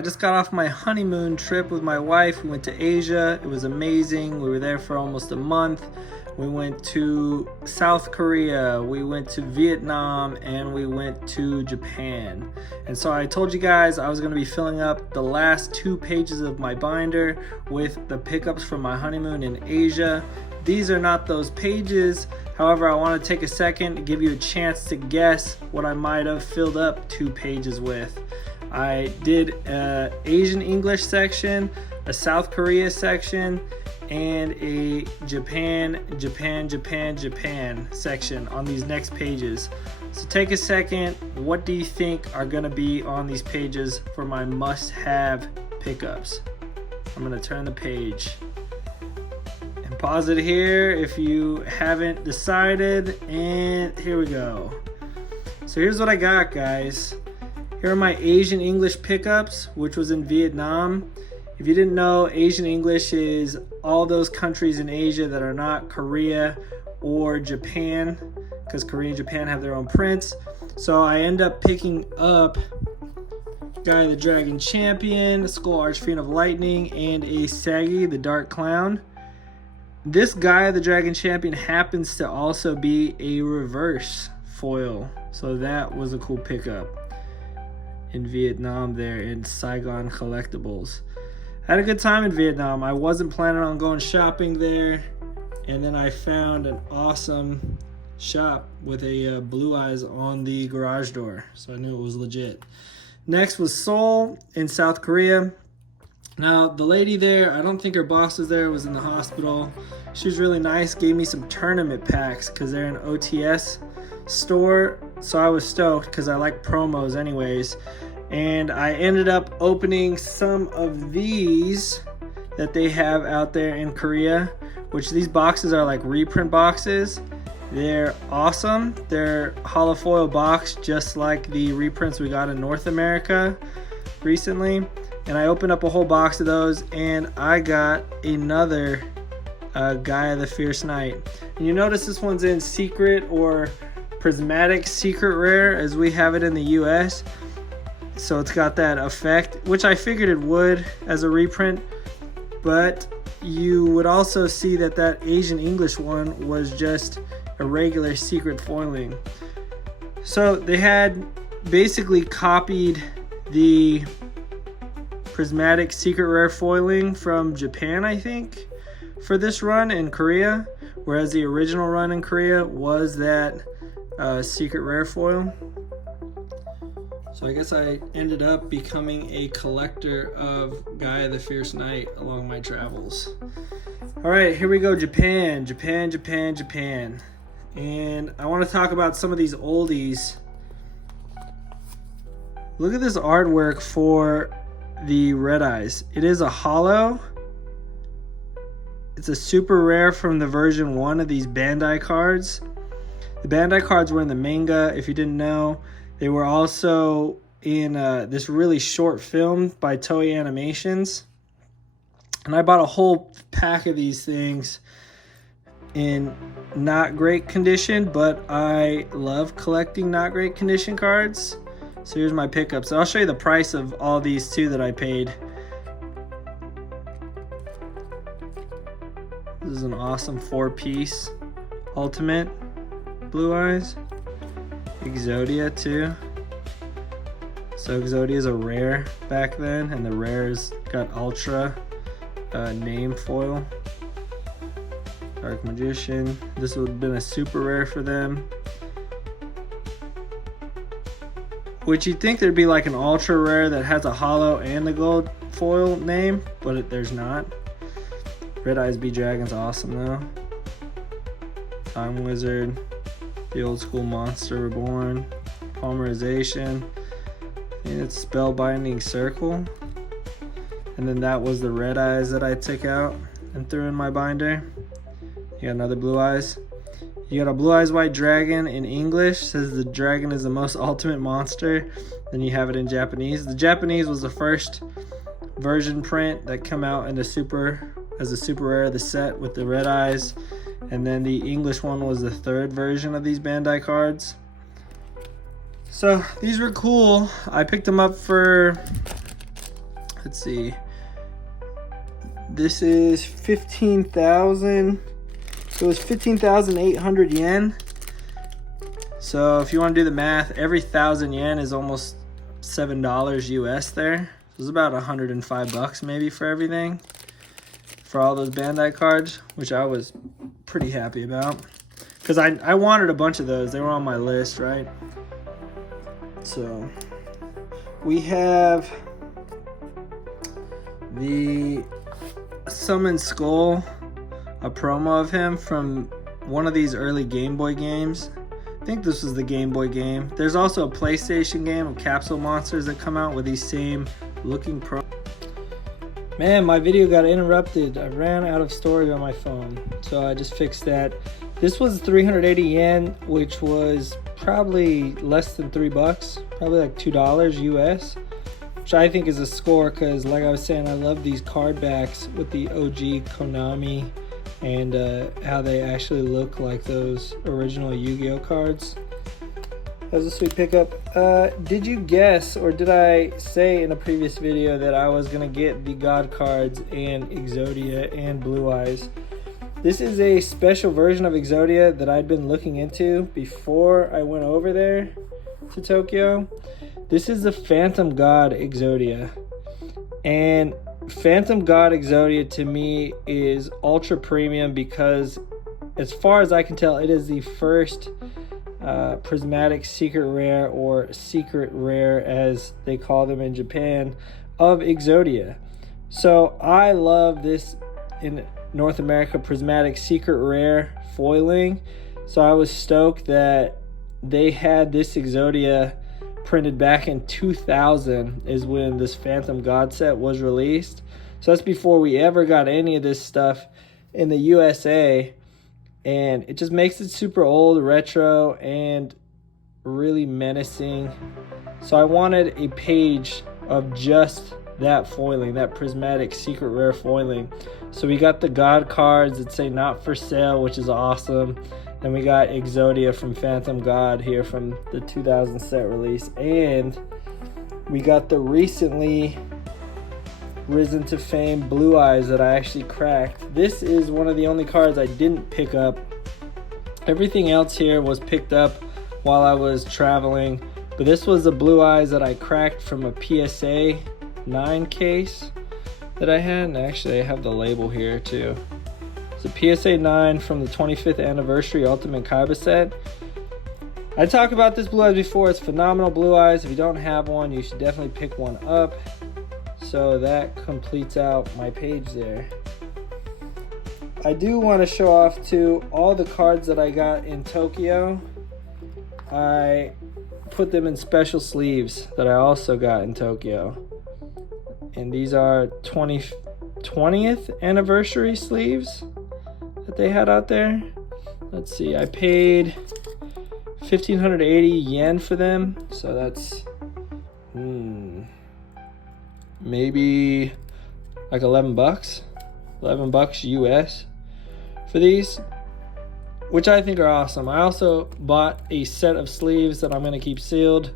I just got off my honeymoon trip with my wife. We went to Asia. It was amazing. We were there for almost a month. We went to South Korea, we went to Vietnam, and we went to Japan. And so I told you guys I was going to be filling up the last 2 pages of my binder with the pickups from my honeymoon in Asia. These are not those pages. However, I want to take a second to give you a chance to guess what I might have filled up 2 pages with. I did an Asian English section, a South Korea section, and a Japan section on these next pages. So take a second. What do you think are going to be on these pages for my must-have pickups? I'm going to turn the page and pause it here if you haven't decided, and here we go. So here's what I got, guys. Here are my Asian English pickups, which was in Vietnam. If you didn't know, Asian English is all those countries in Asia that are not Korea or Japan, because Korea and Japan have their own prints. So I end up picking up Guy the Dragon Champion, Skull Archfiend of Lightning, and a Sagi the Dark Clown. This Guy the Dragon Champion happens to also be a reverse foil, so that was a cool pickup in Vietnam there in Saigon Collectibles. I had a good time in Vietnam. I wasn't planning on going shopping there, and then I found an awesome shop with a Blue Eyes on the garage door, so I knew it was legit. Next was Seoul in South Korea. Now the lady there, I don't think her boss was there, was in the hospital. She was really nice, gave me some tournament packs because they're an OTS store, so I was stoked because I like promos anyways. And I ended up opening some of these that they have out there in Korea, which these boxes are like reprint boxes. They're awesome. They're holofoil box, just like the reprints we got in North America recently. And I opened up a whole box of those, and I got another Gaia the Fierce Knight. And you notice this one's in secret or prismatic secret rare, as we have it in the US. So it's got that effect, which I figured it would as a reprint, but you would also see that that Asian English one was just a regular secret foiling. So they had basically copied the prismatic secret rare foiling from Japan, I think, for this run in Korea, whereas the original run in Korea was that secret rare foil. So I guess I ended up becoming a collector of Gaia the Fierce Knight along my travels. All right, here we go. Japan. And I want to talk about some of these oldies. Look at this artwork for the Red Eyes. It is a holo. It's a super rare from the version 1 of these Bandai cards. The Bandai cards were in the manga, if you didn't know. They were also in this really short film by Toei Animations. And I bought a whole pack of these things in not great condition, but I love collecting not great condition cards. So here's my pickups. I'll show you the price of all these too that I paid. This is an awesome 4-piece Ultimate Blue Eyes. Exodia too. So Exodia is a rare back then, and the rares got ultra name foil. Dark Magician. This would have been a super rare for them. Which you'd think there'd be like an ultra rare that has a holo and the gold foil name, but there's not. Red Eyes B Dragon's awesome though. Time Wizard. The Old School Monster Reborn. Polymerization. And it's Spellbinding Circle. And then that was the Red Eyes that I took out and threw in my binder. You got another Blue Eyes. You got a Blue Eyes White Dragon in English. Says the dragon is the most ultimate monster. Then you have it in Japanese. The Japanese was the first version print that come out in the as a super rare of the set with the Red Eyes. And then the English one was the third version of these Bandai cards. So these were cool. I picked them up for Let's see. This is 15,000. So it's 15,800 yen. So if you want to do the math, every 1,000 yen is almost $7 US there. So it's about 105 bucks maybe for everything. For all those Bandai cards, which I was pretty happy about. Because I wanted a bunch of those. They were on my list, right? So we have the Summon Skull, a promo of him from one of these early Game Boy games. I think this was the Game Boy game. There's also a PlayStation game of Capsule Monsters that come out with these same looking pro. Man, my video got interrupted. I ran out of storage on my phone, so I just fixed that. This was 380 yen, which was probably less than $3, probably like $2 US, which I think is a score because, like I was saying, I love these card backs with the OG Konami and how they actually look like those original Yu-Gi-Oh cards. That was a sweet pickup. Did you guess, or did I say in a previous video that I was gonna get the God cards and Exodia and Blue Eyes? This is a special version of Exodia that I'd been looking into before I went over there to Tokyo. This is the Phantom God Exodia. And Phantom God Exodia to me is ultra premium because, as far as I can tell, it is the first prismatic secret rare, or secret rare as they call them in Japan, of Exodia. So I love this in North America prismatic secret rare foiling. So I was stoked that they had this Exodia printed back in 2000 is when this Phantom God set was released. So that's before we ever got any of this stuff in the USA. And it just makes it super old, retro, and really menacing. So I wanted a page of just that foiling, that prismatic secret rare foiling. So we got the God cards that say not for sale, which is awesome. And we got Exodia from Phantom God here from the 2000 set release. And we got the recently risen to fame Blue Eyes that I actually cracked. This is one of the only cards I didn't pick up. Everything else here was picked up while I was traveling. But this was the Blue Eyes that I cracked from a PSA 9 case that I had. And actually I have the label here too. It's a PSA 9 from the 25th anniversary Ultimate Kaiba set. I talked about this Blue Eyes before. It's phenomenal Blue Eyes. If you don't have one, you should definitely pick one up. So that completes out my page there. I do want to show off too all the cards that I got in Tokyo. I put them in special sleeves that I also got in Tokyo. And these are 20th anniversary sleeves that they had out there. Let's see, I paid 1,580 yen for them. So that's maybe like 11 bucks. 11 bucks US for these, which I think are awesome. I also bought a set of sleeves that I'm going to keep sealed.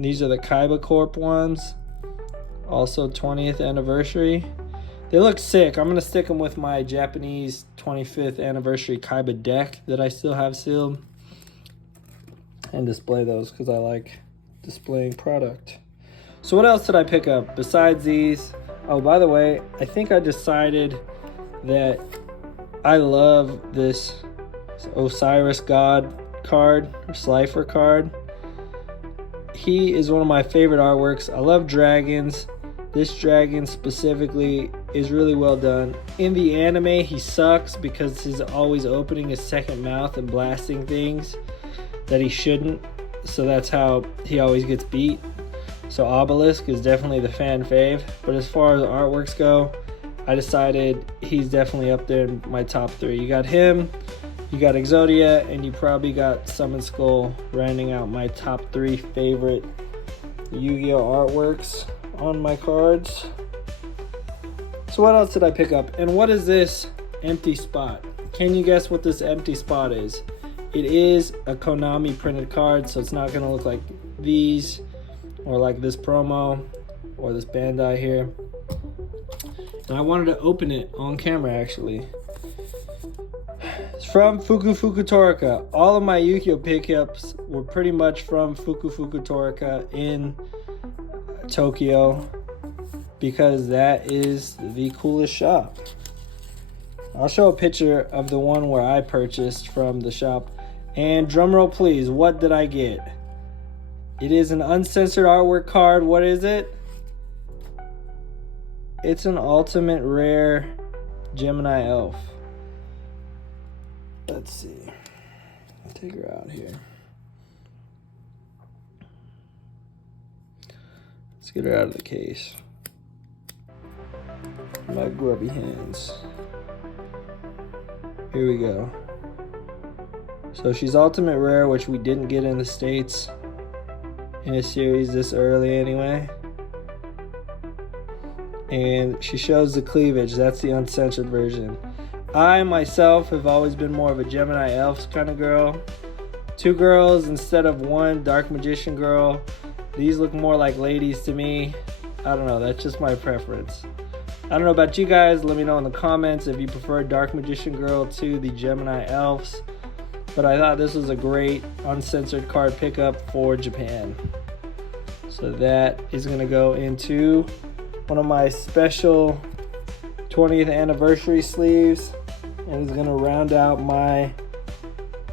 These are the Kaiba Corp ones, also 20th anniversary. They look sick. I'm going to stick them with my Japanese 25th anniversary Kaiba deck that I still have sealed and display those because I like displaying product. So what else did I pick up besides these? Oh, by the way, I think I decided that I love this Osiris God card, or Slifer card. He is one of my favorite artworks. I love dragons. This dragon specifically is really well done. In the anime, he sucks because he's always opening his second mouth and blasting things that he shouldn't. So that's how he always gets beat. So Obelisk is definitely the fan fave. But as far as artworks go, I decided he's definitely up there in my top 3. You got him, you got Exodia, and you probably got Summon Skull rounding out my top 3 favorite Yu-Gi-Oh artworks on my cards. So what else did I pick up? And what is this empty spot? Can you guess what this empty spot is? It is a Konami printed card, so it's not going to look like these or like this promo or this Bandai here. And I wanted to open it on camera actually. It's from Fuku Fuku Toreka. All of my Yugioh pickups were pretty much from Fuku Fuku Toreka in Tokyo, because that is the coolest shop. I'll show a picture of the one where I purchased from the shop. And drumroll please, what did I get? It is an uncensored artwork card. What is it? It's an ultimate rare Gemini elf. Let's see. Take her out here. Let's get her out of the case. My grubby hands. Here we go. So she's ultimate rare, which we didn't get in the States in a series this early anyway. And she shows the cleavage. That's the uncensored version. I myself have always been more of a Gemini elves kind of girl. 2 girls instead of 1 dark magician girl. These look more like ladies to me. I don't know, that's just my preference. I don't know about you guys. Let me know in the comments if you prefer dark magician girl to the Gemini elves. But I thought this was a great uncensored card pickup for Japan. So that is going to go into one of my special 20th anniversary sleeves, and is going to round out my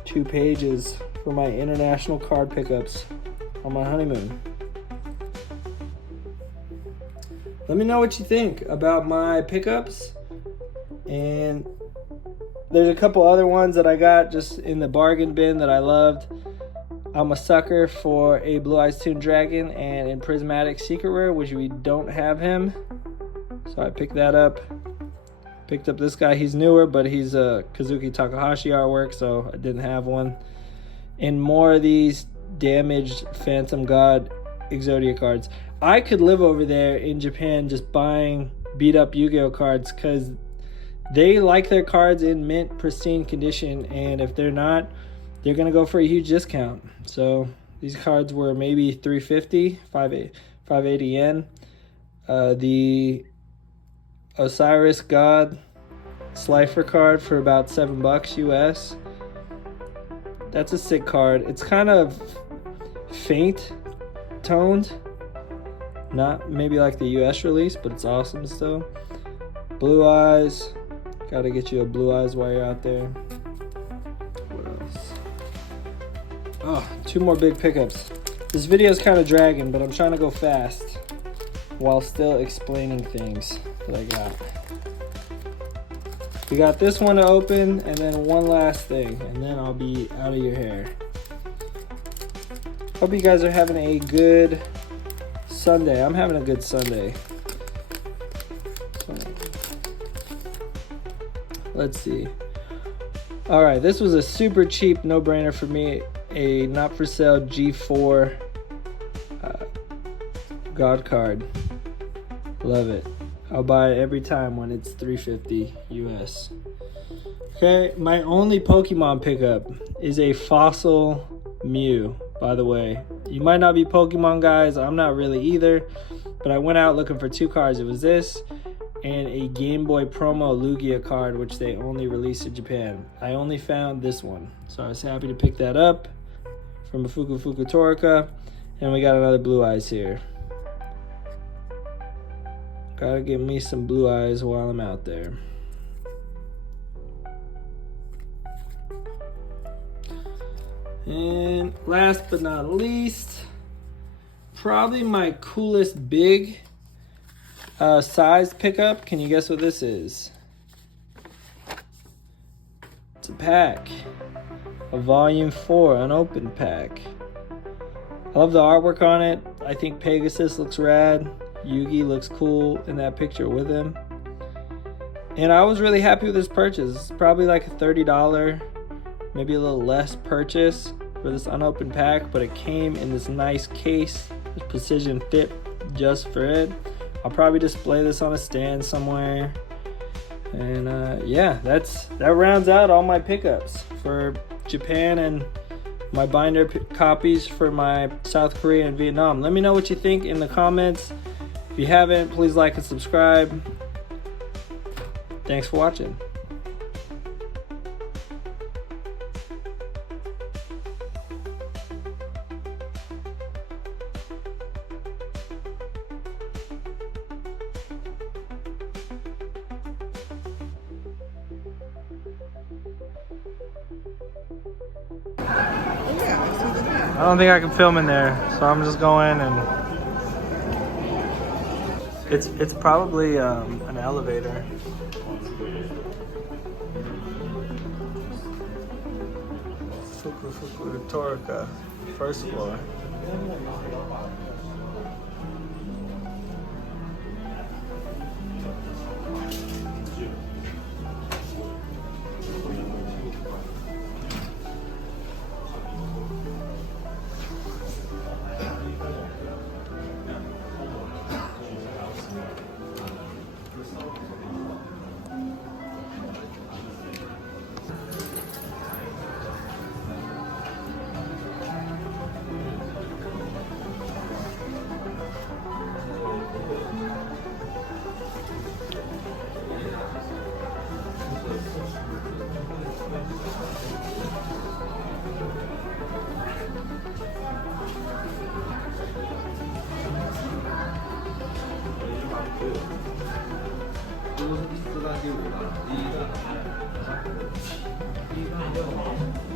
2 pages for my international card pickups on my honeymoon. Let me know what you think about my pickups, and there's a couple other ones that I got just in the bargain bin that I loved. I'm a sucker for a Blue Eyes Toon Dragon and in Prismatic Secret Rare, which we don't have him. So I picked that up. Picked up this guy. He's newer, but he's a Kazuki Takahashi artwork, so I didn't have one. And more of these damaged Phantom God Exodia cards. I could live over there in Japan just buying beat up Yu-Gi-Oh cards, because they like their cards in mint pristine condition, and if they're not, they're gonna go for a huge discount. So these cards were maybe 350, 580 yen. The Osiris God Slifer card for about $7 US. That's a sick card. It's kind of faint toned, not maybe like the US release, but it's awesome still. Blue Eyes. Gotta get you a Blue Eyes while you're out there. What else? Oh, 2 more big pickups. This video is kind of dragging, but I'm trying to go fast while still explaining things that I got. We got this one to open, and then one last thing, and then I'll be out of your hair. Hope you guys are having a good Sunday. I'm having a good Sunday. Let's see. All right, this was a super cheap no-brainer for me. A not-for-sale G4 God card. Love it. I'll buy it every time when it's $350 US. Okay, my only Pokemon pickup is a Fossil Mew, by the way. You might not be Pokemon guys. I'm not really either. But I went out looking for 2 cards. It was this and a Game Boy promo Lugia card, which they only released in Japan. I only found this one, so I was happy to pick that up from a Fuku Fuku Toreka. And we got another Blue Eyes here. Gotta get me some Blue Eyes while I'm out there. And last but not least, probably my coolest big size pickup. Can you guess what this is? It's a pack. A volume 4 unopened pack. I love the artwork on it. I think Pegasus looks rad. Yugi looks cool in that picture with him. And I was really happy with this purchase. It's probably like a $30, maybe a little less purchase for this unopened pack, but it came in this nice case, this precision fit just for it. I'll probably display this on a stand somewhere. And yeah, that rounds out all my pickups for Japan and my binder copies for my South Korea and Vietnam. Let me know what you think in the comments. If you haven't, please like and subscribe. Thanks for watching. I don't think I can film in there, so I'm just going and it's probably an elevator. Fuku Fuku Toreka, first floor. 이